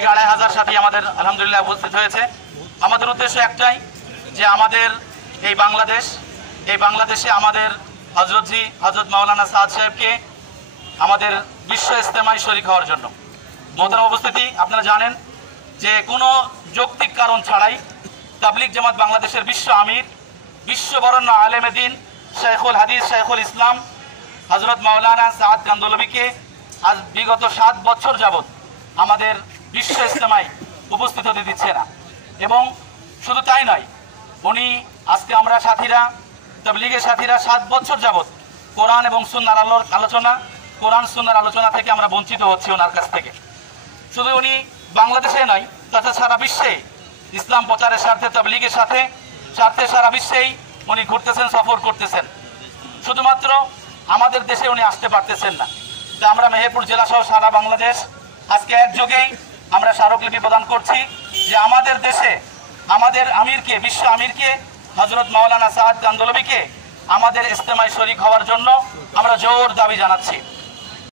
থেকে 2500 সাথী আমাদের আলহামদুলিল্লাহ উপস্থিত হয়েছে। আমাদের উদ্দেশ্য একটাই যে আমাদের এই বাংলাদেশে আমাদের হযরত মাওলানা সাদ সাহেবকে আমাদের বিশ্ব ইজতেমায় শরীক হওয়ার জন্য। মোহতারাম উপস্থিতি, আপনারা জানেন যে কোনো যৌক্তিক কারণ ছাড়াই তাবলিগ জামাত বাংলাদেশের বিশ্ব আমির, বিশ্ববরণ্য আলেমে দ্বীন, শেখুল হাদিস, শেখুল ইসলাম হযরত মাওলানা সাদ কান্দলবিকে আজ বিগত 7 বছর যাবৎ আমাদের বিশ্ব ইজতেমায় উপস্থিত হতে দিচ্ছে না। এবং শুধু তাই নয়, উনি আজকে আমরা সাথীরা, তাবলিগের সাথীরা 7 বছর যাবৎ কোরআন এবং সুন্নাহর আলোচনা থেকে আমরা বঞ্চিত হচ্ছি ওনার কাছ থেকে। শুধু উনি বাংলাদেশে নয়, তথা সারা বিশ্বে ইসলাম প্রচারের স্বার্থে, তাবলিগের স্বার্থে সারা বিশ্বেই উনি ঘুরতেছেন, সফর করতেছেন। শুধুমাত্র আমাদের দেশে উনি আসতে পারতেছেন না। তা আমরা মেহেরপুর জেলা সহ সারা বাংলাদেশ আজকে একযোগেই আমরা স্মারকলিপি প্রদান করছি যে আমাদের দেশে আমাদের আমিরকে, বিশ্ব আমিরকে হযরত মাওলানা সাদ কান্দলবিকে আমাদের ইজতেমায় শরীক হওয়ার জন্য আমরা জোর দাবি জানাচ্ছি।